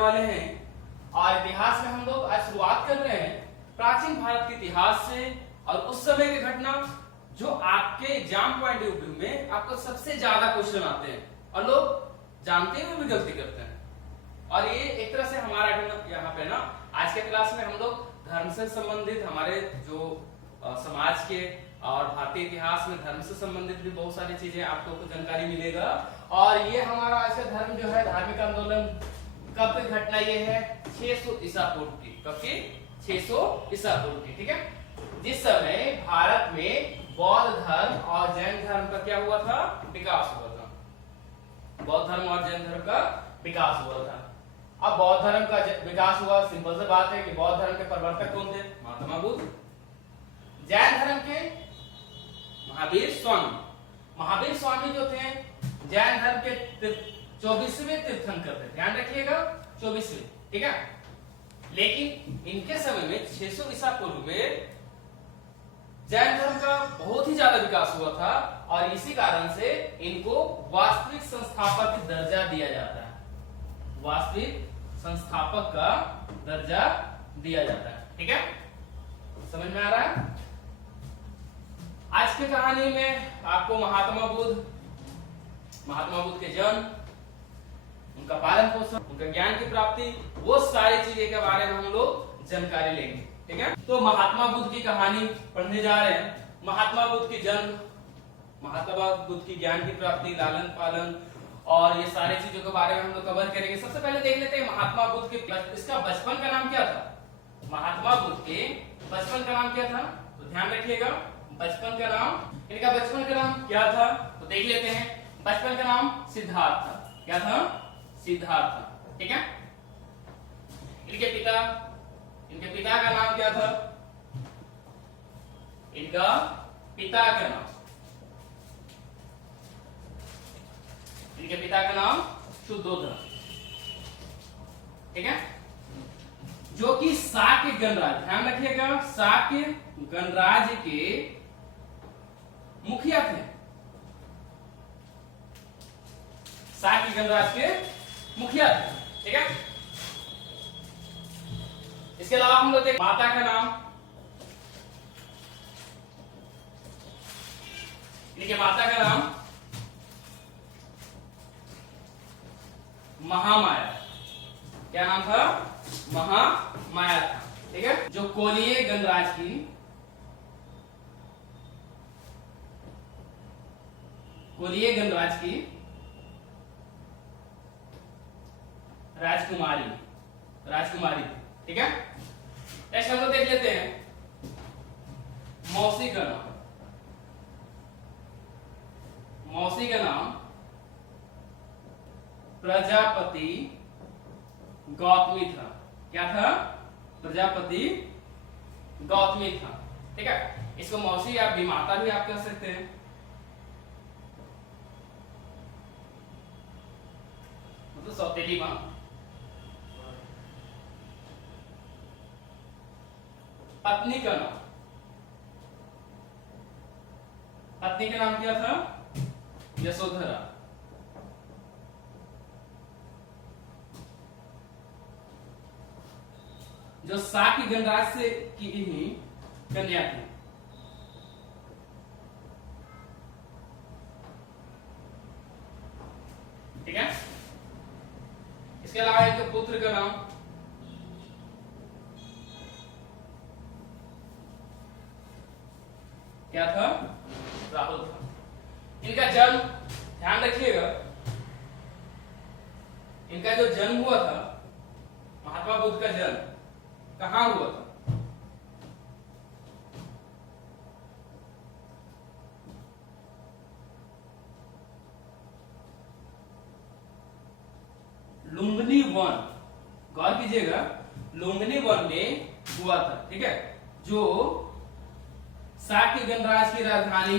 वाले हैं। और इतिहास में हम लोग आज शुरुआत कर रहे हैं प्राचीन भारत के इतिहास से और उस समय की घटना जो आपके एग्जाम पॉइंट ऑफ व्यू में आपको सबसे ज्यादा क्वेश्चन आते हैं और लोग जानते हुए भी गलती करते हैं। और ये एक तरह से हमारा यहाँ पे ना आज के क्लास में हम लोग धर्म से संबंधित हमारे जो समाज के और भारतीय इतिहास में धर्म से संबंधित भी बहुत सारी चीजें आपको जानकारी मिलेगा। और ये हमारा आज का धर्म जो है धार्मिक आंदोलन कब की घटना ये है 600 ईसा पूर्व की। कब की? 600 ईसा पूर्व की। ठीक है, जिस समय भारत में बौद्ध धर्म और जैन धर्म का क्या हुआ था? विकास हुआ था। बौद्ध धर्म और जैन धर्म का विकास हुआ था। अब बौद्ध धर्म का विकास हुआ, सिंपल सी बात है कि बौद्ध धर्म के प्रवर्तक कौन थे? महात्मा बुद्ध। जैन धर्म के महावीर स्वामी। महावीर स्वामी जो थे जैन धर्म के 24वें तीर्थंकर थे। ध्यान रखिएगा 24वें। ठीक है, लेकिन इनके समय में 600 ईसा पूर्व में जैन धर्म का बहुत ही ज्यादा विकास हुआ था और इसी कारण से इनको वास्तविक संस्थापक का दर्जा दिया जाता है। वास्तविक संस्थापक का दर्जा दिया जाता है। ठीक है, समझ में आ रहा है? आज की कहानी में आपको महात्मा बुद्ध के जन्म, उनका पालन पोषण, उनका ज्ञान की प्राप्ति, वो सारी चीजें के बारे में हम लोग जानकारी लेंगे। ठीक है, तो महात्मा बुद्ध की कहानी पढ़ने जा रहे हैं। महात्मा बुद्ध की जन्म, महात्मा बुद्ध की ज्ञान की प्राप्ति, लालन पालन और ये सारी चीजों के बारे में हम लोग कवर करेंगे। सबसे पहले देख लेते हैं महात्मा बुद्ध के इसका बचपन का नाम क्या था। महात्मा बुद्ध के बचपन का नाम क्या था? तो ध्यान रखिएगा बचपन का नाम, इनका बचपन का नाम क्या था तो देख लेते हैं। बचपन का नाम सिद्धार्थ था। क्या था? सिद्धार्थ था। ठीक है, इनके पिता का नाम क्या था? इनका पिता का नाम, इनके पिता का नाम शुद्धोधन। ठीक है, जो कि शाक्य गणराज्य, ध्यान रखिएगा शाक्य गणराज्य के मुखिया थे। शाक्य गणराज्य के मुखिया थे। ठीक है, इसके अलावा हम लोग देखें माता का नाम, इनके माता का नाम महामाया। क्या नाम था? महामाया था। ठीक है, जो कोलीय गणराज्य की राजकुमारी। ठीक है, नेक्स्ट हम लोग देख लेते हैं मौसी का नाम। मौसी का नाम प्रजापति गौतमी था। क्या था? प्रजापति गौतमी था। ठीक है, इसको मौसी या विमाता भी आप कह सकते हैं। मतलब सौतेली मां। पत्नी का नाम, पत्नी का नाम क्या था? यशोधरा। जो शाक्य गणराज्य से की ही कन्या थी। ठीक है, इसके अलावा एक पुत्र का नाम क्या था? राहुल था। इनका जन्म, ध्यान रखिएगा, इनका जो जन्म हुआ था, महात्मा बुद्ध का जन्म कहां हुआ था? लुम्बिनी वन, गौर कीजिएगा, लुम्बिनी वन में हुआ था। ठीक है, जो शाक्य गणराज्य की राजधानी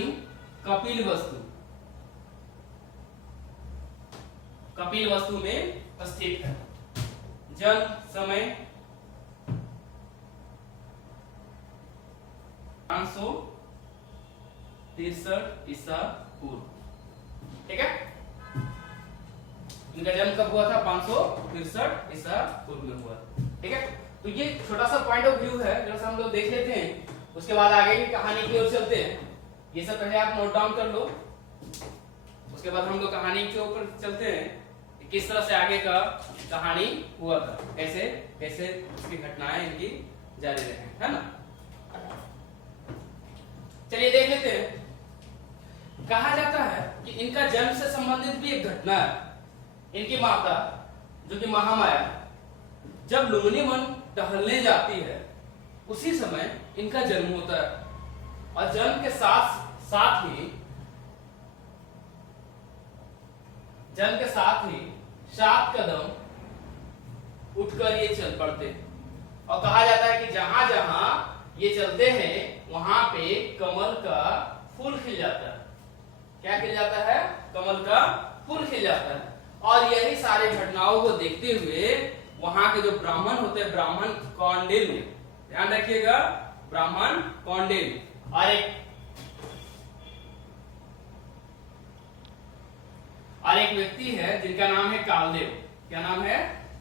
कपिलवस्तु में स्थित है। जन्म समय 563 ईसा पूर्व। ठीक है, इनका जन्म कब हुआ था? 563 ईसा पूर्व में हुआ। ठीक है, तो ये छोटा सा पॉइंट ऑफ व्यू है जो हम लोग देख लेते हैं, उसके बाद आगे की कहानी की ओर चलते हैं। ये सब पहले आप नोट डाउन कर लो, उसके बाद हम लोग कहानी के ऊपर चलते हैं कि किस तरह से आगे का कहानी हुआ था, कैसे कैसे इसकी घटनाएं इनकी जारी रहे, है ना। चलिए देख लेते हैं। कहा जाता है कि इनका जन्म से संबंधित भी एक घटना है। इनकी माता जो कि महामाया जब लुम्बिनी वन टहलने जाती है उसी समय इनका जन्म होता है और जन्म के साथ साथ ही 7 कदम उठकर ये चल पड़ते और कहा जाता है कि जहां जहां ये चलते हैं वहां पे कमल का फूल खिल जाता है। क्या खिल जाता है? कमल का फूल खिल जाता है। और यही सारी घटनाओं को देखते हुए वहां के जो ब्राह्मण होते हैं, ब्राह्मण कौंडिन्य, ध्यान रखिएगा, ब्राह्मण कौंडिन्य, और एक व्यक्ति है जिनका नाम है कालदेव। क्या नाम है?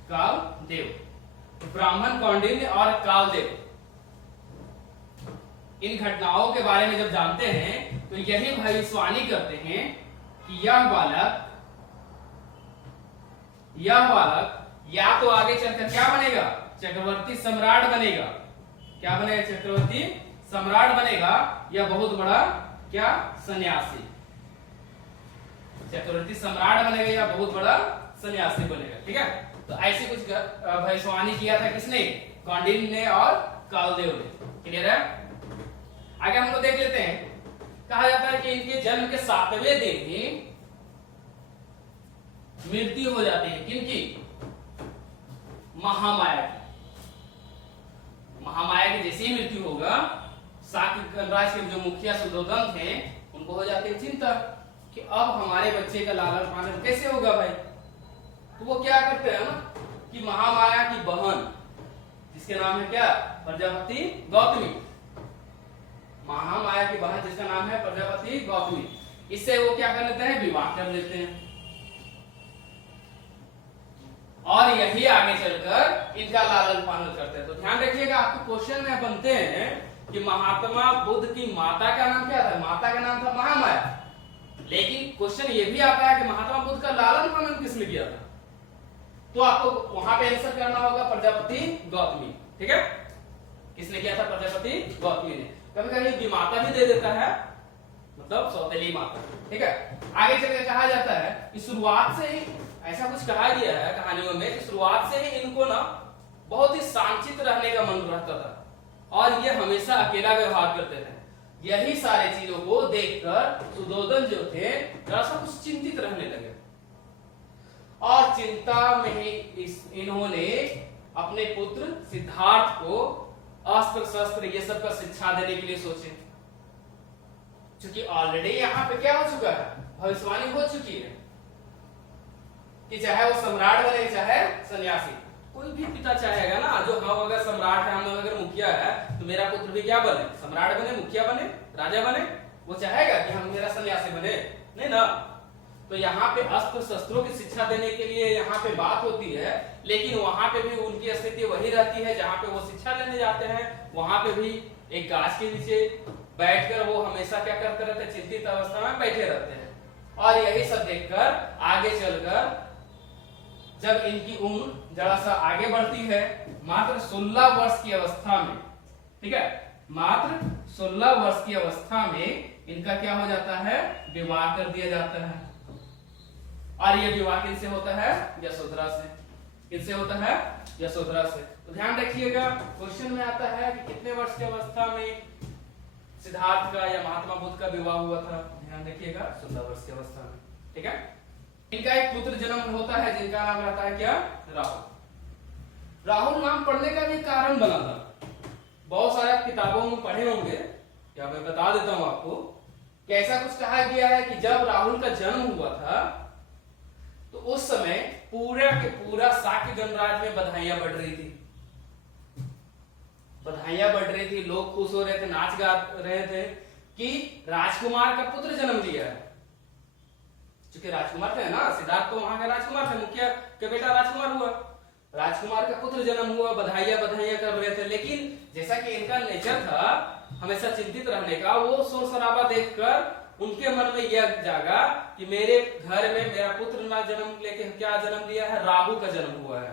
कालदेव। तो ब्राह्मण कौंडिन्य और कालदेव इन घटनाओं के बारे में जब जानते हैं तो यही भविष्यवाणी करते हैं कि यह बालक या तो आगे चलकर क्या बनेगा? चक्रवर्ती सम्राट बनेगा। क्या बनेगा? चक्रवर्ती सम्राट बनेगा, या बहुत बड़ा क्या? सन्यासी। चक्रवर्ती सम्राट बनेगा या बहुत बड़ा सन्यासी बनेगा। ठीक है, तो ऐसे कुछ भविष्यवाणी किया था किसने? कौंडिन्य ने और कालदेव ने। क्लियर है? आगे हम लोग देख लेते हैं। कहा जाता है कि इनके जन्म के 7वें दिन ही मृत्यु हो जाती है। किनकी? महामाया की। महामाया की जैसे ही मृत्यु होगा, शाक्य गणराज्य के जो मुखिया सुधोधन थे उनको हो जाती है चिंता कि अब हमारे बच्चे का लालन पालन कैसे होगा भाई। तो वो क्या करते हैं ना कि महामाया की बहन, जिसके नाम है क्या? प्रजापति गौतमी। महामाया की बहन जिसका नाम है प्रजापति गौतमी, इससे वो क्या कर लेते हैं? विवाह कर लेते हैं। और यही आगे चलकर इनका लालन पालन करते हैं। तो ध्यान रखिएगा, आपके क्वेश्चन में बनते हैं कि महात्मा बुद्ध की माता का नाम क्या था? माता का नाम था महामाया। लेकिन क्वेश्चन ये भी आता है कि महात्मा बुद्ध का लालन पालन किसने किया था? तो आपको वहां पे आंसर करना होगा प्रजापति गौतमी। ठीक है, किसने किया था? प्रजापति गौतमी ने। कभी कभी विमाता भी दे देता है, मतलब सौतेली माता। ठीक है, आगे चलकर कहा जाता है कि शुरुआत से ही ऐसा कुछ कहा गया है कहानियों में कि शुरुआत से ही इनको ना बहुत ही शांतित रहने का मन रहता था और ये हमेशा अकेला व्यवहार करते थे। यही सारी चीजों को देखकर सुधोधन जो थे जरा सा कुछ चिंतित रहने लगे और चिंता में ही इन्होंने अपने पुत्र सिद्धार्थ को अस्त्र शस्त्र ये सब का शिक्षा देने के लिए सोचे, क्योंकि ऑलरेडी यहाँ पे क्या हो चुका है? भविष्यवाणी हो चुकी है कि चाहे वो सम्राट बने चाहे सन्यासी, कोई भी पिता चाहेगा ना, जो हम अगर सम्राट है, हम अगर मुखिया है, तो मेरा पुत्र भी क्या बने? सम्राट बने, मुखिया बने, राजा बने। वो चाहेगा कि हम मेरा सन्यासी बने? नहीं ना। तो यहाँ पे अस्त्र शस्त्रों की शिक्षा देने के लिए यहाँ पे बात होती है, लेकिन वहां पे भी उनकी स्थिति वही रहती है जहाँ पे वो शिक्षा लेने जाते हैं। वहां पे भी एक गाछ के नीचे बैठकर वो हमेशा क्या करते रहते हैं? चिंतित अवस्था में बैठे रहते हैं। और यही सब देखकर आगे चलकर जब इनकी उम्र जरा सा आगे बढ़ती है, मात्र 16 वर्ष की अवस्था में, ठीक है, मात्र 16 वर्ष की अवस्था में इनका क्या हो जाता है? विवाह कर दिया जाता है। और ये विवाह किनसे होता है? यशोधरा से। किनसे होता है? यशोधरा से। तो ध्यान रखिएगा, क्वेश्चन में आता है कि कितने वर्ष की अवस्था में सिद्धार्थ का या महात्मा बुद्ध का विवाह हुआ था? ध्यान रखिएगा, 16 वर्ष की अवस्था में। ठीक है, इनका एक पुत्र जन्म होता है जिनका नाम रहता है क्या? राहुल। राहुल नाम पढ़ने का भी कारण बना था। बहुत सारे किताबों में पढ़े होंगे, या मैं बता देता हूं आपको कि ऐसा कुछ कहा गया है कि जब राहुल का जन्म हुआ था तो उस समय पूरा के पूरा शाक्य गणराज्य में बधाइयां बढ़ रही थी। बधाइयां बढ़ रही थी, लोग खुश हो रहे थे, नाच गा रहे थे कि राजकुमार का पुत्र जन्म लिया है। चूंकि राजकुमार थे ना, सिद्धार्थ तो वहां के राजकुमार थे, मुखिया के बेटा राजकुमार हुआ, राजकुमार का पुत्र जन्म हुआ, बधाइयां बधाइयां कर रहे थे। लेकिन जैसा कि इनका नेचर था हमेशा चिंतित रहने का, वो शोर शराबा देखकर उनके मन में यह जागा कि मेरे घर में मेरा पुत्र ना जन्म लेके क्या जन्म लिया है, राहु का जन्म हुआ है।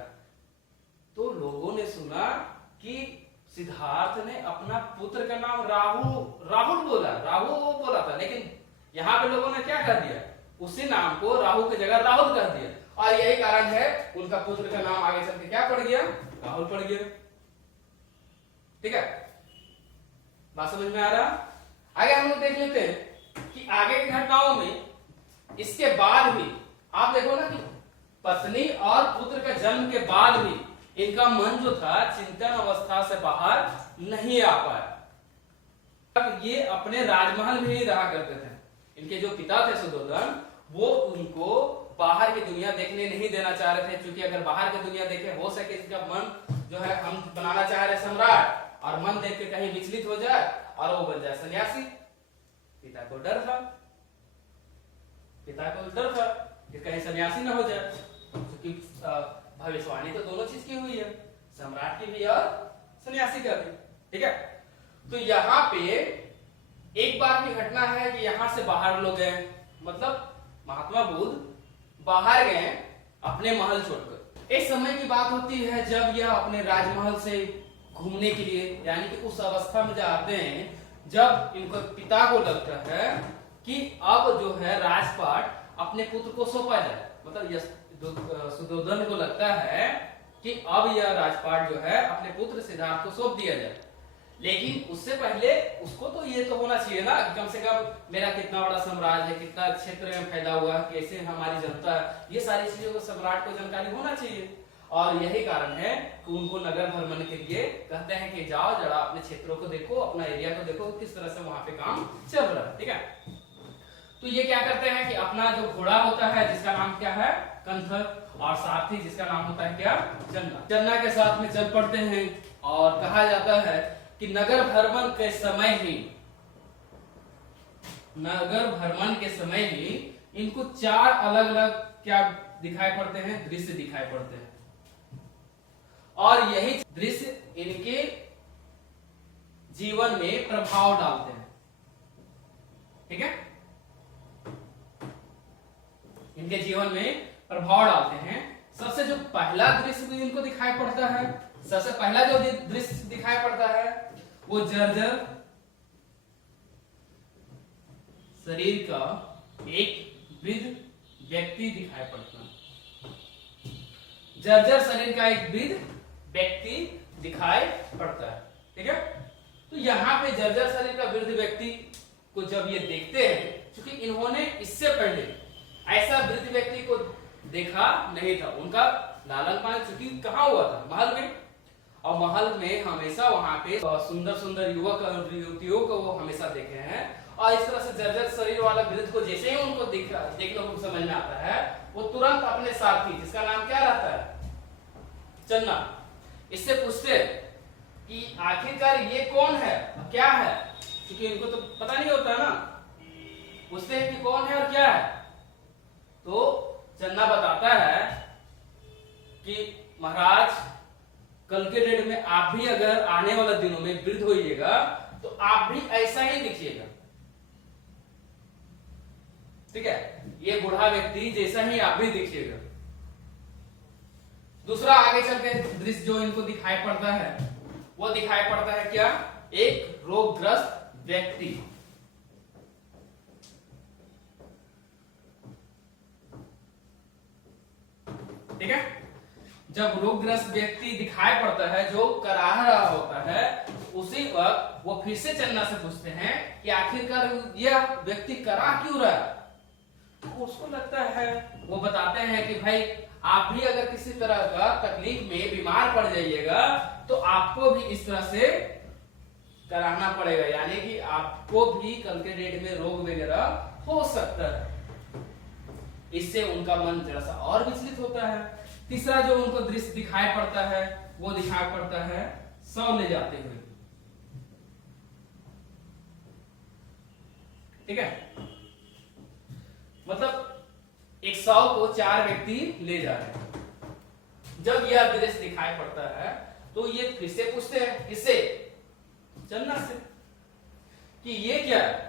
तो लोगों ने सुना कि सिद्धार्थ ने अपना पुत्र का नाम राहुल बोला था, लेकिन यहाँ पे लोगों ने क्या कर दिया, उसी नाम को राहु की जगह राहुल कर दिया, और यही कारण है उनका पुत्र का नाम आगे चल के क्या पड़ गया, राहुल पड़ गया। ठीक है, बात समझ में आ रहा। आगे हम लोग देख लेते हैं कि आगे की घटनाओं में इसके बाद भी आप देखो ना कि पत्नी और पुत्र के जन्म के बाद भी इनका मन जो था चिंतन अवस्था से बाहर नहीं आ पाया। ये अपने राजमहल में ही रहा करते थे। इनके जो पिता थे सुधोधन, वो उनको बाहर की दुनिया देखने नहीं देना चाह रहे थे, क्योंकि अगर बाहर की दुनिया देखे हो सके इसका मन जो है हम बनाना चाह रहे सम्राट, और मन देख के कहीं विचलित हो जाए और वो बन जाए सन्यासी। पिता को डर था कि कहीं सन्यासी ना हो जाए, क्योंकि भविष्यवाणी तो दोनों चीज की हुई है, सम्राट की भी और सन्यासी का भी। ठीक है, तो यहाँ पे एक बार की घटना है कि यहाँ से बाहर लोग गए, मतलब महात्मा बुद्ध बाहर गए अपने महल छोड़कर। एक समय की बात होती है जब यह अपने राजमहल से घूमने के लिए, यानी कि उस अवस्था में जाते हैं जब इनको पिता को लगता है कि अब जो है राजपाट अपने पुत्र को सौंपा जाए, मतलब सुधोधन को लगता है कि अब यह राजपाट जो है अपने पुत्र सिद्धार्थ को सौंप दिया जाए। लेकिन उससे पहले उसको तो ये तो होना चाहिए ना कि कम से कम मेरा कितना बड़ा साम्राज्य है, कितना क्षेत्र में फैला हुआ है, कैसे हमारी जनता है, ये सारी चीजों को सम्राट को जानकारी होना चाहिए। और यही कारण है कि उनको नगर भ्रमण के लिए कहते हैं कि जाओ जरा अपने क्षेत्रों को देखो, अपना एरिया को देखो, किस तरह से वहां पे काम चल रहा है। ठीक है, तो ये क्या करते हैं कि अपना जो घोड़ा होता है जिसका नाम क्या है, कंथक, और सारथी जिसका नाम होता है क्या, चन्ना के साथ में चल पड़ते हैं। और कहा जाता है कि नगर भ्रमण के समय ही इनको 4 अलग अलग क्या दिखाई पड़ते हैं, दृश्य दिखाई पड़ते हैं, और यही दृश्य इनके जीवन में प्रभाव डालते हैं। ठीक है, इनके जीवन में प्रभाव डालते हैं। सबसे जो पहला दृश्य भी इनको दिखाई पड़ता है, सबसे पहला जो दृश्य दिखाई पड़ता है वो जर्जर शरीर का एक वृद्ध व्यक्ति दिखाई पड़ता है। जर्जर शरीर का एक वृद्ध व्यक्ति दिखाई पड़ता है। ठीक है, तो यहाँ पे जर्जर शरीर का वृद्ध व्यक्ति को जब ये देखते हैं, क्योंकि इन्होंने इससे पहले ऐसा वृद्ध व्यक्ति को देखा नहीं था, उनका लालन पालन चूंकि कहाँ हुआ था, महल में, और महल में हमेशा वहां पे सुंदर सुंदर युवक और युवतियों को वो हमेशा देखे हैं। और इस तरह से जर्जर शरीर वाला वृद्ध को जैसे ही उनको देखने को समझ में आता है, वो तुरंत अपने साथी जिसका नाम क्या रहता है, चन्ना, इससे पूछते कि आखिरकार ये कौन है, क्या है, क्योंकि इनको तो पता नहीं होता है ना, पूछते हैं कि कौन है और क्या है। तो चन्ना बताता है कि महाराज कल के डेट में आप भी अगर आने वाले दिनों में वृद्ध होइएगा तो आप भी ऐसा ही दिखिएगा। ठीक है, ये बूढ़ा व्यक्ति जैसा ही आप भी दिखिएगा। दूसरा आगे चल के दृश्य जो इनको दिखाई पड़ता है वो दिखाई पड़ता है क्या, एक रोगग्रस्त व्यक्ति। ठीक है, जब रोगग्रस्त व्यक्ति दिखाई पड़ता है जो कराह रहा होता है, उसी वक्त वो फिर से चन्ना से पूछते हैं कि आखिरकार यह व्यक्ति कराह क्यों रहा है। तो उसको लगता है, वो बताते हैं कि भाई आप भी अगर किसी तरह का तकलीफ में बीमार पड़ जाइएगा तो आपको भी इस तरह से कराना पड़ेगा, यानी कि आपको भी कल के डेट में रोग वगैरह हो सकता है। इससे उनका मन जरा सा और विचलित होता है। तीसरा जो उनको दृश्य दिखाई पड़ता है वो दिखाई पड़ता है शव ले जाते हुए। ठीक है, मतलब एक 100 को 4 व्यक्ति ले जा रहे हैं। जब यह दृश्य दिखाई पड़ता है तो ये फिर से पूछते हैं इससे चलना से कि ये क्या है।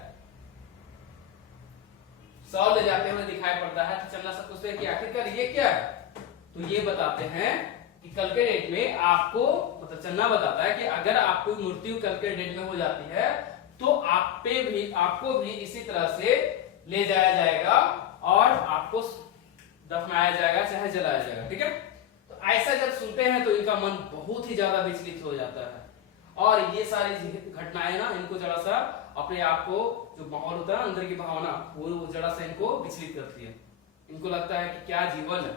100 ले जाते हुए दिखाई पड़ता है तो चलना से पूछते हैं कि आखिरकार ये क्या है। तो ये बताते हैं कि कल के डेट में आपको मतलब चन्ना बताता है कि अगर आपको मृत्यु कल के डेट में हो जाती है तो आपको भी इसी तरह से ले जाया जाएगा और आपको दफनाया जाएगा चाहे जलाया जाएगा। ठीक है, तो ऐसा जब सुनते हैं तो इनका मन बहुत ही ज्यादा विचलित हो जाता है और ये सारी घटनाएं ना इनको जरा सा अपने आप को जो माहौल होता है अंदर की भावना वो जरा सा इनको विचलित करती है। इनको लगता है कि क्या जीवन है,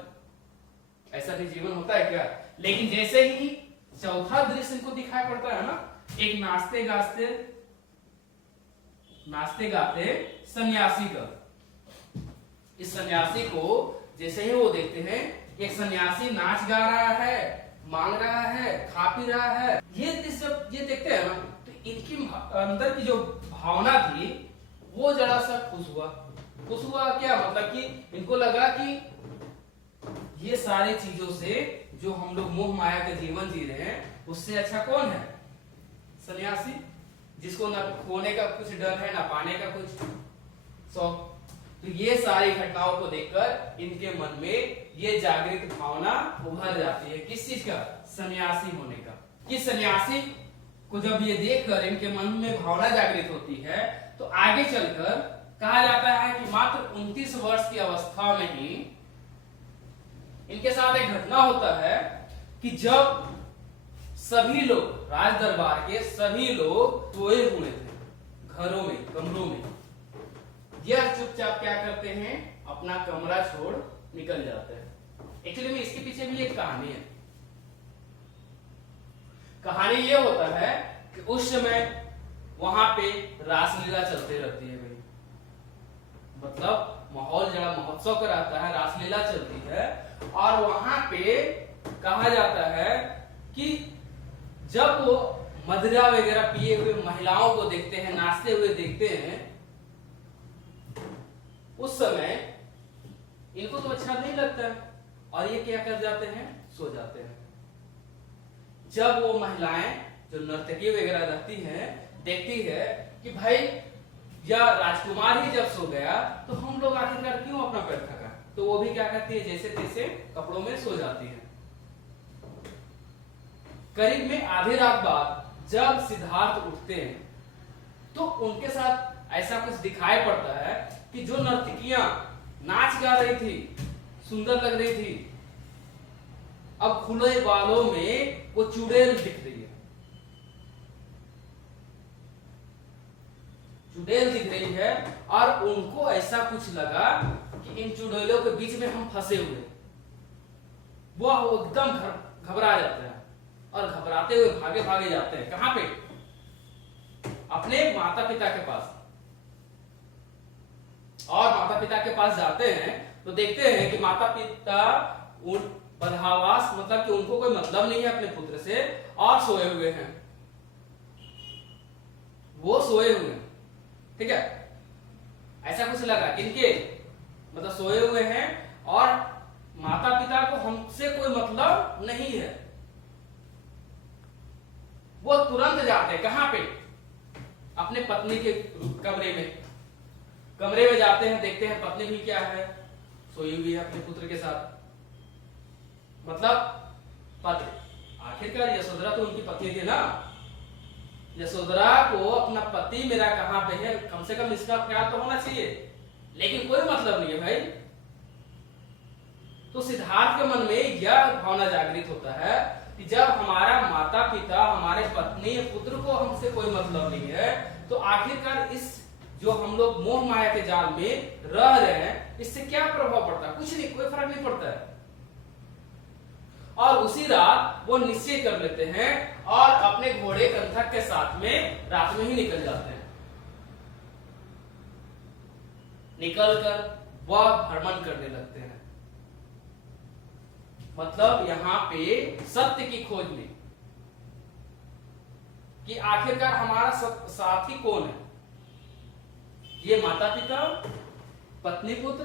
ऐसा भी जीवन होता है क्या। लेकिन जैसे ही चौथा दृश्य इनको दिखाई पड़ता है ना, एक नाचते गाते सन्यासी का। इस सन्यासी को जैसे ही वो देखते हैं, एक सन्यासी नाच गा रहा है, मांग रहा है, खा पी रहा है, ये देखते हैं ना तो इनकी अंदर की जो भावना थी वो जरा सा खुश हुआ क्या मतलब कि इनको लगा कि ये सारी चीजों से जो हम लोग मोह माया का जीवन जी रहे हैं उससे अच्छा कौन है, सन्यासी, जिसको ना खोने का कुछ डर है ना पाने का कुछ शौक। तो ये सारी घटनाओं को देखकर इनके मन में ये जागृत भावना उभर जाती है, किस चीज का, सन्यासी होने का। कि सन्यासी को जब ये देखकर इनके मन में भावना जागृत होती है तो आगे चलकर कहा जाता है कि मात्र 29 वर्ष की अवस्था में ही इनके साथ एक घटना होता है कि जब सभी लोग राज दरबार के सभी लोग सोए हुए थे घरों में, कमरों में, यह चुपचाप क्या करते हैं, अपना कमरा छोड़ निकल जाते हैं। एक्चुअली में इसके पीछे भी एक कहानी है। कहानी यह होता है कि उस समय वहां पे रासलीला चलते रहती है भाई, मतलब माहौल जरा महोत्सव का रहता है, रासलीला चलती है और वहां पे कहा जाता है कि जब वो मदिरा वगैरह पिए हुए महिलाओं को देखते हैं, नाचते हुए देखते हैं, उस समय इनको तो अच्छा नहीं लगता है और ये क्या कर जाते हैं, सो जाते हैं। जब वो महिलाएं जो नर्तकी वगैरह रहती हैं देखती है कि भाई या राजकुमार ही जब सो गया तो हम लोग आखिरकार क्यों अपना पैर थका, तो वो भी क्या करती है, जैसे तैसे कपड़ों में सो जाती है। करीब में आधी रात बाद जब सिद्धार्थ उठते हैं तो उनके साथ ऐसा कुछ दिखाई पड़ता है कि जो नर्तकियां नाच गा रही थी, सुंदर लग रही थी, अब खुले बालों में वो चुड़ैल दिख रही है, चुड़ैल दिख रही है और उनको ऐसा कुछ लगा कि इन चुड़ैलों के बीच में हम फंसे हुए। वो एकदम घबरा जाते हैं और घबराते हुए भागे भागे जाते हैं, कहां पे, अपने माता पिता के पास। और माता पिता के पास जाते हैं तो देखते हैं कि माता पिता उन बदहवास, मतलब कि उनको कोई मतलब नहीं है अपने पुत्र से और सोए हुए हैं, वो सोए हुए हैं। ठीक है, ऐसा कुछ लगा किनके, मतलब सोए हुए हैं और माता पिता को हमसे कोई मतलब नहीं है। वो तुरंत जाते हैं कहां पे, अपने पत्नी के कमरे में जाते हैं, देखते हैं पत्नी भी क्या है, सोई हुई है अपने पुत्र के साथ। मतलब पति, आखिरकार यशोधरा तो उनकी पत्नी थी ना, यशोधरा को अपना पति मेरा कहां पे है, कम से कम इसका ख्याल तो होना चाहिए, लेकिन कोई मतलब नहीं है भाई। तो सिद्धार्थ के मन में यह भावना जागृत होता है कि जब हमारा माता पिता, हमारे पत्नी पुत्र को हमसे कोई मतलब नहीं है तो आखिरकार इस जो हम लोग मोह माया के जाल में रह रहे हैं इससे क्या प्रभाव पड़ता है, कुछ नहीं, कोई फर्क नहीं पड़ता है। और उसी रात वो निश्चय कर लेते हैं और अपने घोड़े कंथक के साथ में रात में ही निकल जाते हैं। निकलकर वह भ्रमण करने लगते हैं, मतलब यहां पे सत्य की खोज में कि आखिरकार हमारा साथी कौन है, ये माता पिता, पत्नी पुत्र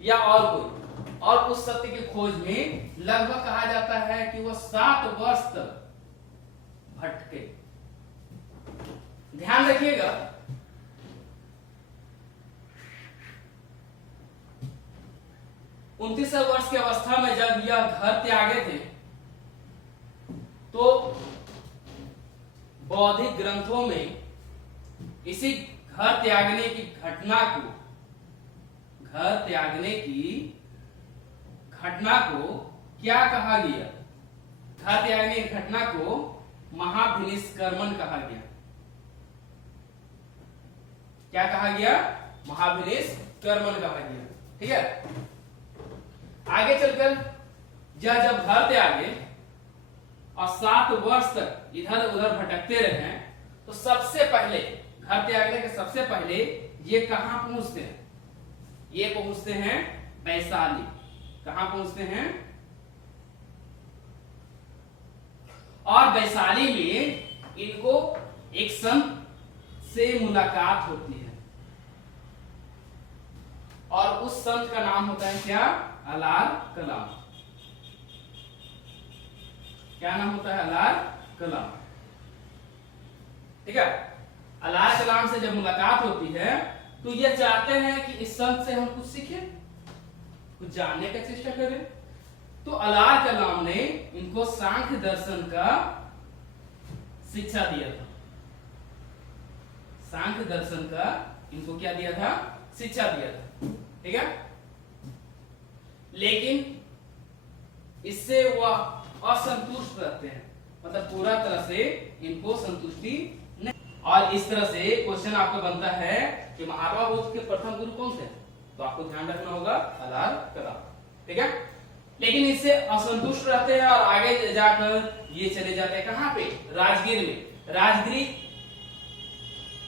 या और कोई, और उस सत्य की खोज में लगभग कहा जाता है कि वह 7 वर्ष तक भटके। ध्यान रखिएगा, उनतीस वर्ष की अवस्था में जब यह घर त्यागे थे तो बौद्धिक ग्रंथों में इसी घर त्यागने की घटना को, घर त्यागने की घटना को क्या कहा गया? घर त्यागने की घटना को महाभिनिष्क्रमण कहा गया। क्या कहा गया? महाभिनिष्क्रमण कहा गया। ठीक है, आगे चलकर यह जब घर त्यागे और 7 वर्ष तक इधर उधर भटकते रहे तो सबसे पहले घर त्यागने के सबसे पहले ये कहां पहुंचते हैं? ये पहुंचते हैं वैशाली। कहां पहुंचते हैं? और वैशाली में इनको एक संत से मुलाकात होती है और उस संत का नाम होता है क्या? अलार कलाम। क्या नाम होता है? अलार कलाम। ठीक है, अलार कलाम से जब मुलाकात होती है तो ये चाहते हैं कि इस संत से हम कुछ सीखें, कुछ जानने का चेष्टा करें। तो अलार कलाम ने इनको सांख्य दर्शन का शिक्षा दिया था। सांख्य दर्शन का इनको क्या दिया था? शिक्षा दिया था। ठीक है, लेकिन इससे वह असंतुष्ट रहते हैं, मतलब पूरा तरह से इनको संतुष्टि नहीं। और इस तरह से क्वेश्चन आपका बनता है कि महात्मा बुद्ध के प्रथम गुरु कौन थे? तो आपको ध्यान रखना होगा अलार कलाम। ठीक है, लेकिन इससे असंतुष्ट रहते हैं और आगे जाकर ये चले जाते हैं कहां पे? राजगीर में।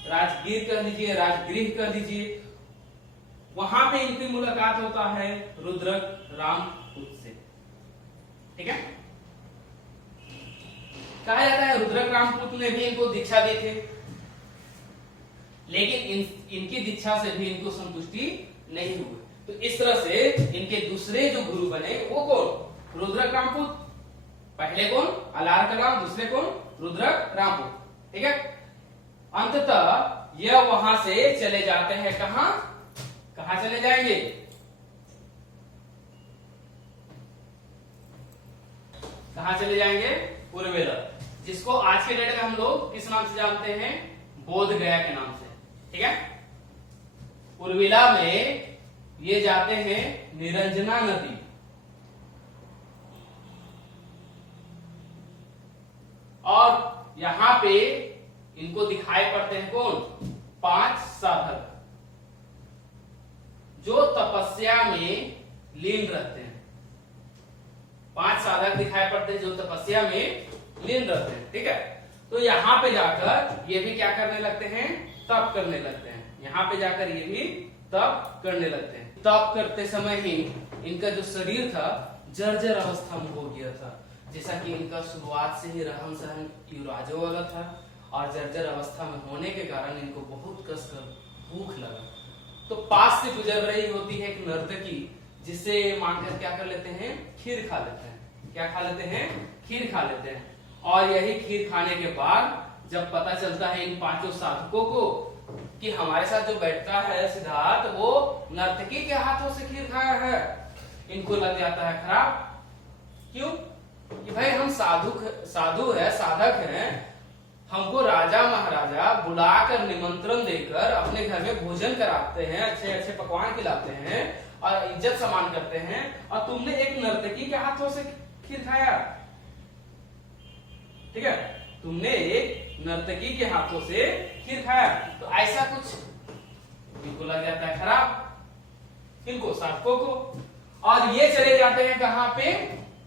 राजगीर कर लीजिए, राजगृह कर लीजिए। वहां पे इनकी मुलाकात होता है रुद्रक रामपुत से। ठीक है, कहा जाता है रुद्रक रामपुत ने भी इनको दीक्षा दी थी, लेकिन इनकी दीक्षा से भी इनको संतुष्टि नहीं हुई। तो इस तरह से इनके दूसरे जो गुरु बने वो कौन? रुद्रक रामपुत। पहले कौन? अलार कलाम, दूसरे कौन? रुद्रक रामपुत। ठीक है, अंततः यह वहां से चले जाते हैं कहां? कहां चले जाएंगे? कहां चले जाएंगे? उर्वेला, जिसको आज के डेट में हम लोग किस नाम से जानते हैं? बोध गया के नाम से। ठीक है, उर्विला में ये जाते हैं निरंजना नदी, और यहां पे इनको दिखाई पड़ते हैं कौन? 5 साधक जो तपस्या में लीन रहते हैं। 5 साधक दिखाई पड़ते हैं जो तपस्या में लीन रहते हैं। ठीक है, तो यहां पे जाकर ये भी क्या करने लगते हैं? तप करने लगते हैं। यहां पे जाकर ये भी तप करने लगते हैं। तप करते समय ही इनका जो शरीर था जर्जर अवस्था में हो गया था, जैसा कि इनका शुरुआत से ही रहन सहन युवराजों वाला था, और जर्जर अवस्था में होने के कारण इनको बहुत कसकर भूख लगा। तो पास से गुजर रही होती है एक नर्तकी, जिससे मानकर क्या कर लेते हैं? खीर खा लेते हैं। क्या खा लेते हैं? खीर खा लेते हैं। और यही खीर खाने के बाद जब पता चलता है इन 5 साधकों को कि हमारे साथ जो बैठता है सिद्धार्थ वो नर्तकी के हाथों से खीर खाया है, इनको लग जाता है खराब। क्यों? कि भाई हम साधु है, साधक हैं, हमको राजा महाराजा बुलाकर निमंत्रण देकर अपने घर में भोजन कराते हैं, अच्छे अच्छे पकवान खिलाते हैं और इज्जत सम्मान करते हैं, और तुमने एक नर्तकी के हाथों से खीर खाया। ठीक है, तुमने एक नर्तकी के हाथों से खीर खाया, तो ऐसा कुछ इनको लग जाता है खराब, इनको साधकों को। और ये चले जाते हैं कहां पे?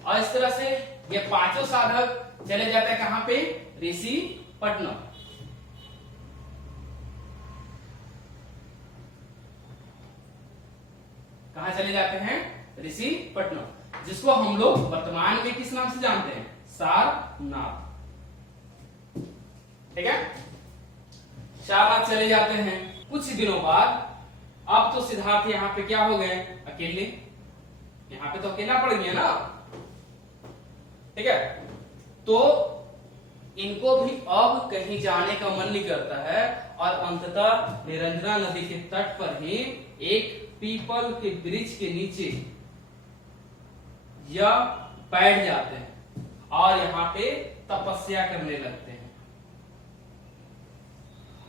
और इस तरह से ये 5 साधक चले जाते हैं कहां पे? ऋषि पटना। कहां चले जाते हैं? ऋषि पटना, जिसको हम लोग वर्तमान में किस नाम से जानते हैं? सारनाथ। ठीक है, सारनाथ चले जाते हैं। कुछ दिनों बाद अब तो सिद्धार्थ यहाँ पे क्या हो गए? अकेले, यहाँ पे तो अकेला पड़ गया ना, ठीक है। तो इनको भी अब कहीं जाने का मन नहीं करता है और अंततः निरंजना नदी के तट पर ही एक पीपल के वृक्ष के नीचे यह बैठ जाते हैं और यहाँ पे तपस्या करने लगते हैं।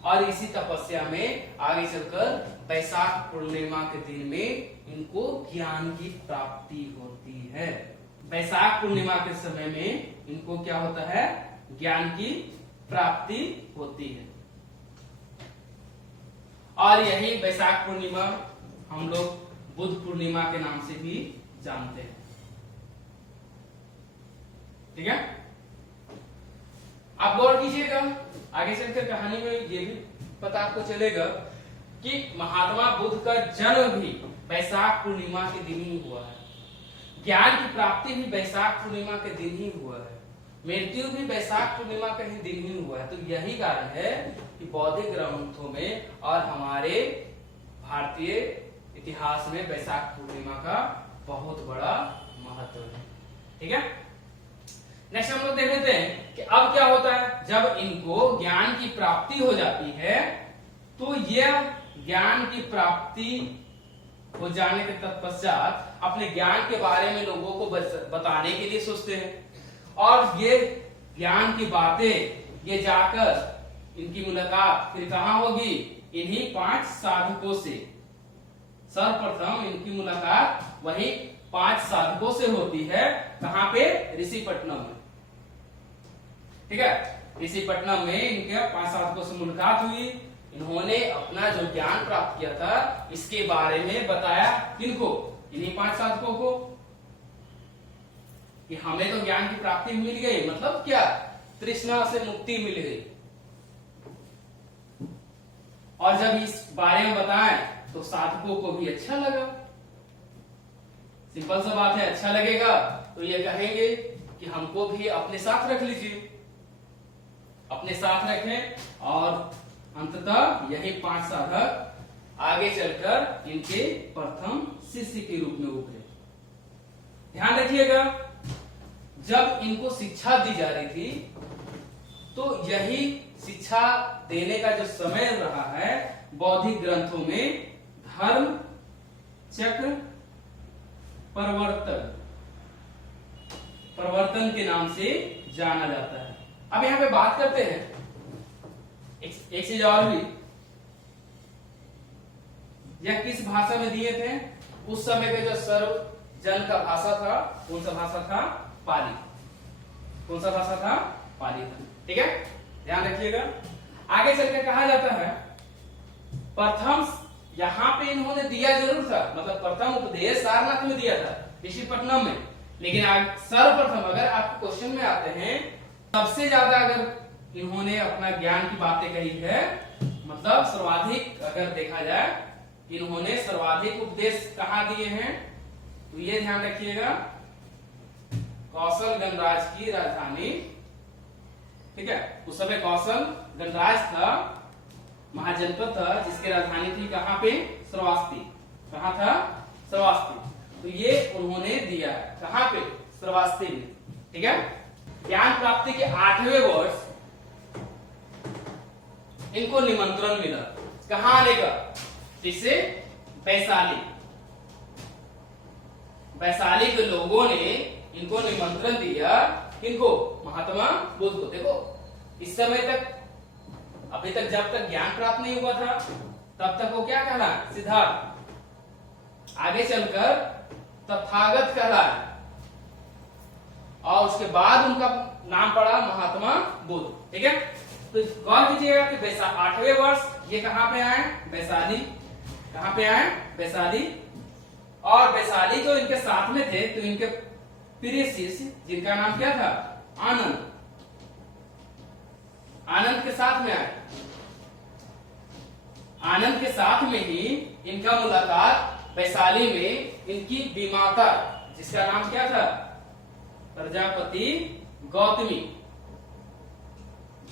और इसी तपस्या में आगे चलकर बैसाख पूर्णिमा के दिन में इनको ज्ञान की प्राप्ति होती है। बैसाख पूर्णिमा के समय में इनको क्या होता है, ज्ञान की प्राप्ति होती है। और यही बैसाख पूर्णिमा हम लोग बुद्ध पूर्णिमा के नाम से भी जानते हैं, ठीक है। आप गौर कीजिएगा, आगे चलकर कहानी में ये भी पता आपको चलेगा कि महात्मा बुद्ध का जन्म भी बैसाख पूर्णिमा के दिन ही हुआ है, ज्ञान की प्राप्ति भी बैसाख पूर्णिमा के दिन ही हुआ है, मृत्यु भी बैसाख पूर्णिमा के ही दिन ही हुआ है। तो यही कारण है कि बौद्धिक ग्रंथों में और हमारे भारतीय इतिहास में बैसाख पूर्णिमा का बहुत बड़ा महत्व है, ठीक है। नेक्स्ट हम लोग देख लेते हैं कि अब क्या होता है जब इनको ज्ञान की प्राप्ति हो जाती है। तो यह ज्ञान की प्राप्ति हो जाने के तत्पश्चात अपने ज्ञान के बारे में लोगों को बताने के लिए सोचते हैं और ये ज्ञान की बातें ये जाकर इनकी मुलाकात फिर कहाँ होगी, इन्हीं 5 साधकों से। सर्वप्रथम इनकी मुलाकात वही 5 साधकों से होती है, कहाँ पे, ऋषिपट्टनम में, ठीक है। ऋषिपट्टनम में इनके 5 साधकों से मुलाकात हुई। इन्होंने अपना जो ज्ञान प्राप्त किया था इसके बारे में बताया किनको, इन्हीं 5 साधकों को, कि हमें तो ज्ञान की प्राप्ति मिल गई, मतलब क्या, तृष्णा से मुक्ति मिल गई। और जब इस बारे में बताएं तो साधकों को भी अच्छा लगा। सिंपल सा बात है, अच्छा लगेगा तो ये कहेंगे कि हमको भी अपने साथ रख लीजिए, अपने साथ रखें। और अंततः यही 5 साधक आगे चलकर इनके प्रथम शिष्य के रूप में उभरे। ध्यान रखिएगा, जब इनको शिक्षा दी जा रही थी तो यही शिक्षा देने का जो समय रहा है बौद्धिक ग्रंथों में धर्म चक्र प्रवर्तन के नाम से जाना जाता है। अब यहाँ पे बात करते हैं एक चीज और भी, यह किस भाषा में दिए थे, उस समय के जो सर्व जन का भाषा था, कौन सा भाषा था, पाली। कौन सा भाषा था, पाली था, ठीक है। ध्यान रखिएगा, आगे चलकर कहा जाता है प्रथम, यहाँ पे इन्होंने दिया जरूर था, मतलब प्रथम उपदेश सारनाथ में दिया था, ऋषिपट्टनम में, लेकिन सर्वप्रथम अगर आप क्वेश्चन में आते हैं सबसे ज्यादा अगर इन्होंने अपना ज्ञान की बातें कही है, मतलब सर्वाधिक अगर देखा जाए इन्होंने सर्वाधिक उपदेश कहाँ दिए हैं, तो ये ध्यान रखिएगा, कौशल गणराज की राजधानी, ठीक है। उस समय कौशल गणराज था, महाजनपद था, जिसकी राजधानी थी कहाँ पे, श्रावस्ती। कहाँ था, श्रावस्ती। तो ये उन्होंने दिया है कहाँ पे, श्रावस्ती में, ठीक है। ज्ञान प्राप्ति के 8वें वर्ष इनको निमंत्रण मिला, कहाँ आने का, जिससे वैशाली, वैशाली के लोगों ने इनको निमंत्रण दिया, किनको, महात्मा बुद्ध को। देखो इस समय तक, अभी तक जब तक ज्ञान प्राप्त नहीं हुआ था तब तक वो क्या कहला, सिद्धार्थ, आगे चलकर तथागत कहला, और उसके बाद उनका नाम पड़ा महात्मा बुद्ध, ठीक है। तो गौर कीजिएगा कि 8वें वर्ष ये कहां पे आए, वैशाली। कहां पे आए, वैशाली। और वैशाली जो इनके साथ में थे, तो इनके प्रिय शिष्य जिनका नाम क्या था, आनंद, आनंद के साथ में आए। आनंद के साथ में ही इनका मुलाकात वैशाली में इनकी बीमाता, जिसका नाम क्या था, प्रजापति गौतमी।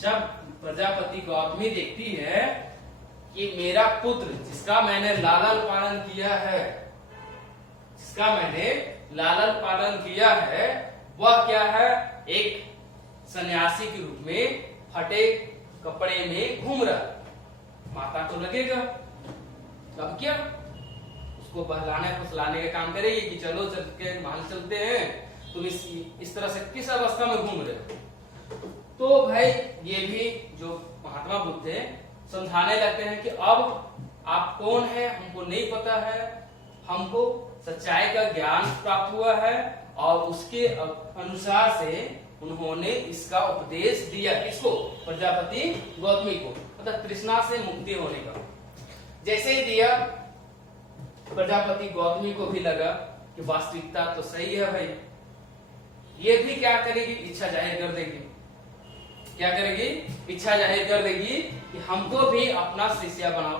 जब प्रजापति गौतमी देखती है कि मेरा पुत्र जिसका मैंने लालन पालन किया है जिसका मैंने लालन पालन किया है वह क्या है, एक सन्यासी के रूप में फटे कपड़े में घूम रहा। माता तो लगेगा, अब क्या उसको बहलाने फुसलाने का काम करेगी कि चलो चल के महल चलते हैं, तुम इस तरह से किस अवस्था में घूम रहे हो। तो भाई ये भी जो महात्मा बुद्ध है समझाने लगते हैं कि अब आप कौन है हमको नहीं पता है, हमको सच्चाई का ज्ञान प्राप्त हुआ है और उसके अनुसार से उन्होंने इसका उपदेश दिया। किसको? प्रजापति गौतमी को, मतलब तृष्णा से मुक्ति होने का। जैसे ही दिया प्रजापति गौतमी को भी लगा कि वास्तविकता तो सही है भाई, ये भी क्या करेगी, इच्छा जाहिर कर देगी। क्या करेगी? इच्छा जाहिर कर देगी कि हमको भी अपना शिष्य बनाओ,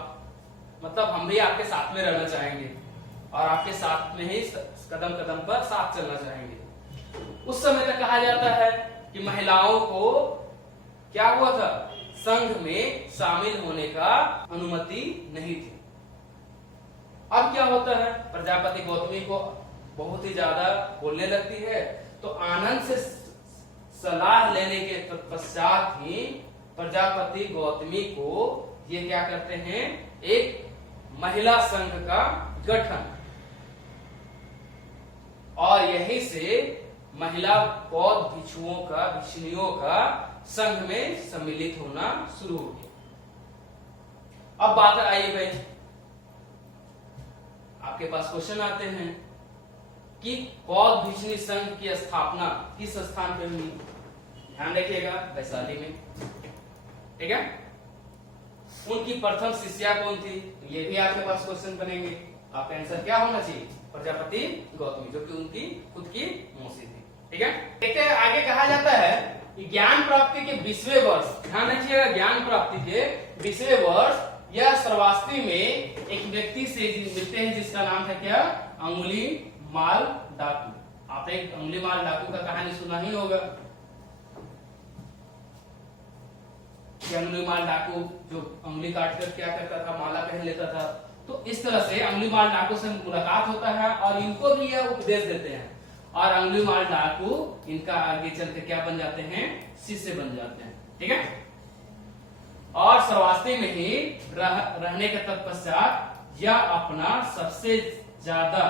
मतलब हम भी आपके साथ में रहना चाहेंगे और आपके साथ में ही कदम कदम पर साथ चलना चाहेंगे। उस समय तक कहा जाता है कि महिलाओं को क्या हुआ था, संघ में शामिल होने का अनुमति नहीं थी। अब क्या होता है, प्रजापति गौतमी को बहुत ही ज्यादा बोलने लगती है, तो आनंद से सलाह लेने के पश्चात ही प्रजापति गौतमी को ये क्या करते हैं, एक महिला संघ का गठन, और यहीं से महिला बौद्ध भिक्षुणियों का संघ में सम्मिलित होना शुरू हो गया। अब बात आई भाई, आपके पास क्वेश्चन आते हैं कि बौद्ध भिक्षुणी संघ की स्थापना किस स्थान पे हुई? ध्यान रखिएगा, वैशाली में, ठीक है। उनकी प्रथम शिष्या कौन थी? ये भी आपके पास क्वेश्चन बनेंगे। आपका आंसर क्या होना चाहिए? प्रजापति गौतमी, जो कि उनकी खुद की मौसी थी, ठीक है। देखते हैं आगे कहा जाता है कि ज्ञान प्राप्ति के 20वें वर्ष, ध्यान रखिएगा, ज्ञान प्राप्ति के 20वें वर्ष यह श्रावस्ती में एक व्यक्ति से मिलते हैं जिसका नाम है क्या, अंगुलीमाल डाकू। आपने अंगुलीमाल डाकू का कहानी सुना ही होगा। अंगुलीमाल डाकू जो अंगुली काटकर क्या करता था, माला पहन लेता था। तो इस तरह से अंगुलीमाल डाकू से मुलाकात होता है और इनको भी यह उपदेश देते हैं, और अंगुलीमाल डाकू इनका आगे चलकर क्या बन जाते हैं, शिष्य बन जाते हैं, ठीक है। और श्रावस्ती में ही रहने के तत्पश्चात यह अपना सबसे ज्यादा,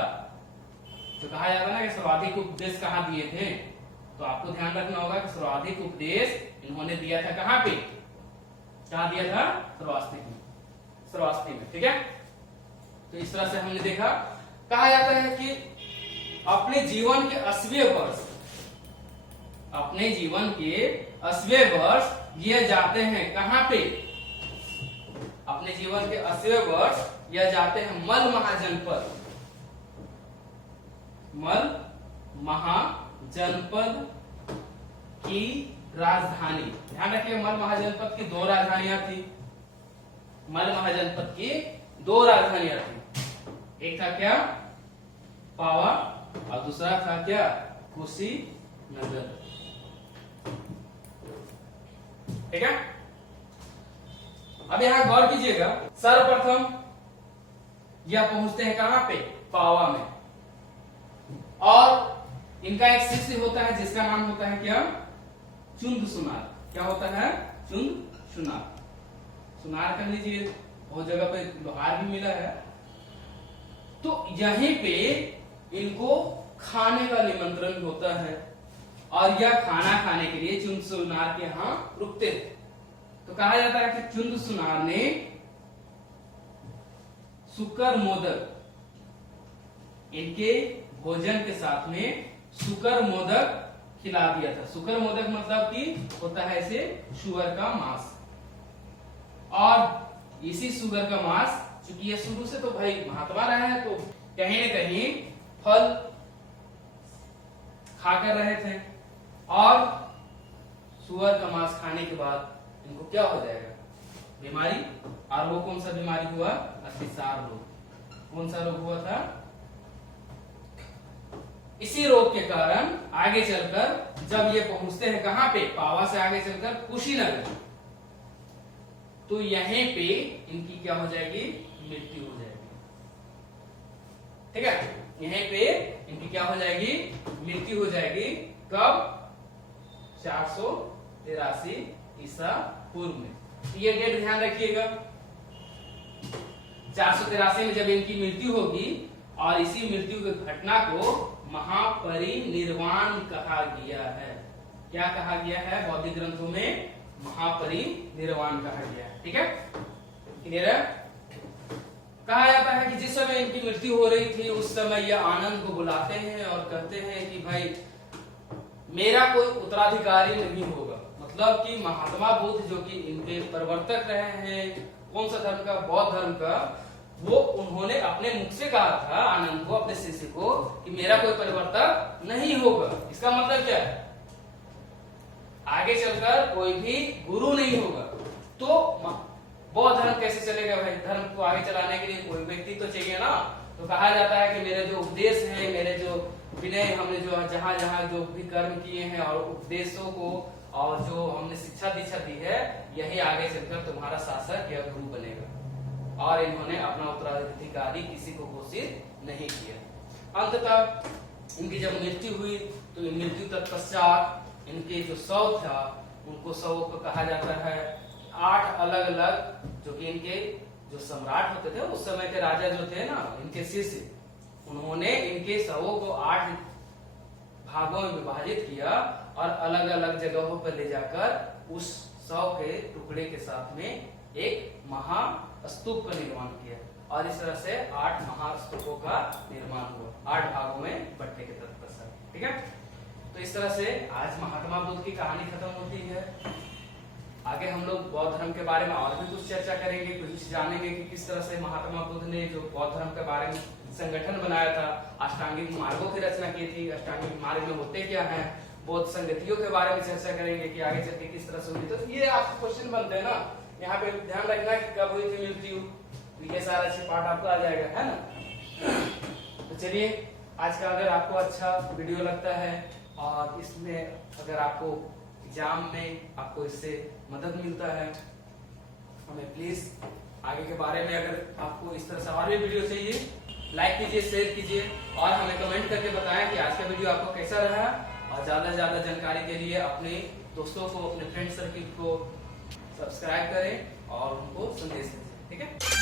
जो कहा जाता है ना कि सर्वाधिक उपदेश कहाँ दिए थे, तो आपको ध्यान रखना होगा कि सर्वाधिक उपदेश इन्होंने दिया था कहाँ पे, कहाँ दिया था, श्रावस्ती में, ठीक है। तो इस तरह से हमने देखा, कहा जाता है कि अपने जीवन के 80वें वर्ष, अपने जीवन के 80वें वर्ष ये जाते हैं कहां पे, अपने जीवन के 80वें वर्ष यह जाते हैं मल महाजनपद, मल महाजनपद की राजधानी। ध्यान रखिए, मल महाजनपद की 2 राजधानियां थी, मल महाजनपद की 2 राजधानियां थी। एक था क्या, पावा, और दूसरा था क्या, कुशीनगर, ठीक है। अब यहां गौर कीजिएगा, सर्वप्रथम यह पहुंचते हैं कहां पे, पावा में, और इनका एक शिष्य होता है जिसका नाम होता है क्या, चुंद सुनार। क्या होता है, चुंद सुनार। सुनार कर लीजिए, बहुत जगह पे लोहार भी मिला है। तो यहीं पे इनको खाने का निमंत्रण होता है, और यह खाना खाने के लिए चुंद सुनार के यहाँ रुकते थे। तो कहा जाता है कि चुंद सुनार ने सुकर मोदक, इनके भोजन के साथ में सुकर मोदक खिला दिया था। सुकर मोदक मतलब कि होता है इसे सुअर का मांस, और इसी सुअर का मांस, चूंकि ये शुरू से तो भाई महात्मा रहा है, तो कहीं न कहीं फल खाकर रहे थे, और सुअर का मांस खाने के बाद इनको क्या हो जाएगा, बीमारी। और वो कौन सा बीमारी हुआ, अतिसार रोग। कौन सा रोग हुआ था, इसी रोग के कारण आगे चलकर जब ये पहुंचते हैं कहां पे, पावा से आगे चलकर कुशीनगर, तो यहीं पे इनकी क्या हो जाएगी, मृत्यु हो जाएगी, ठीक है। यहीं पे इनकी क्या हो जाएगी, मृत्यु हो जाएगी। कब? 483 ईसा पूर्व में। ये डेट ध्यान रखिएगा। 483 में जब इनकी मृत्यु होगी और इसी मृत्यु की घटना को महापरिनिर्वाण कहा गया है। क्या कहा गया है? बौद्धिक ग्रंथों में महापरिनिर्वाण कहा गया है। ठीक है, क्लियर है? कहा जाता है कि जिस समय इनकी मृत्यु हो रही थी उस समय यह आनंद को बुलाते हैं और कहते हैं कि भाई मेरा कोई उत्तराधिकारी नहीं होगा। मतलब कि महात्मा बुद्ध जो कि इनके प्रवर्तक रहे हैं, कौन सा धर्म का? बौद्ध धर्म का। वो उन्होंने अपने मुख से कहा था आनंद को, अपने शिष्य को, कि मेरा कोई परिवर्तक नहीं होगा। इसका मतलब क्या है? आगे चलकर कोई भी गुरु नहीं होगा। तो बौद्ध धर्म कैसे चलेगा भाई? धर्म को आगे चलाने के लिए कोई व्यक्ति तो चाहिए ना। तो कहा जाता है कि मेरे जो उपदेश है, मेरे जो विनय, हमने जो जहां जहां जो भी कर्म किए हैं और उपदेशों को और जो हमने शिक्षा दीक्षा दी है, यही आगे चलकर तुम्हारा शासक या गुरु बनेगा। और इन्होंने अपना उत्तराधिकारी किसी को घोषित नहीं किया। अंततः इनकी जब मृत्यु हुई तो मृत्यु तत्पश्चात इनके जो शव था, उनको शव को कहा जाता है 8 अलग अलग, जो कि इनके जो सम्राट होते थे उस समय के राजा जो थे ना, इनके शिष्य, उन्होंने इनके शवों को 8 भागों में विभाजित किया और अलग अलग जगहों पर ले जाकर उस शव के टुकड़े के साथ में एक महास्तूप का निर्माण किया। और इस तरह से 8 महास्तूपों का निर्माण हुआ, 8 भागों में बंटने के तत्पश्चात। ठीक है, तो इस तरह से आज महात्मा बुद्ध की कहानी खत्म होती है। आगे हम लोग बौद्ध धर्म के बारे में और भी कुछ चर्चा करेंगे, कुछ जानेंगे कि किस तरह से महात्मा बुद्ध ने जो बौद्ध धर्म के बारे में संगठन बनाया था, अष्टांगिक मार्गों की रचना की थी, अष्टांगिक मार्ग में होते क्या हैं, बौद्ध संगतियों के बारे में चर्चा करेंगे कि आगे चल के किस तरह से हुई। तो ये आपको क्वेश्चन बनते हैं ना, यहाँ पे ध्यान रखना कि कब हुई थी मृत्यु, तो ये सारा अच्छे पार्ट आपको आ जाएगा, है ना। तो चलिए, आज का अगर आपको अच्छा वीडियो लगता है और इसमें अगर आपको एग्जाम में आपको इससे मदद मिलता है, हमें प्लीज आगे के बारे में अगर आपको इस तरह से और भी वीडियो चाहिए, लाइक कीजिए, शेयर कीजिए और हमें कमेंट करके बताएं कि आज का वीडियो आपको कैसा रहा। और ज्यादा से ज्यादा जानकारी के लिए अपने दोस्तों को, अपने फ्रेंड सर्किल को सब्सक्राइब करें और उनको संदेश दें। ठीक है।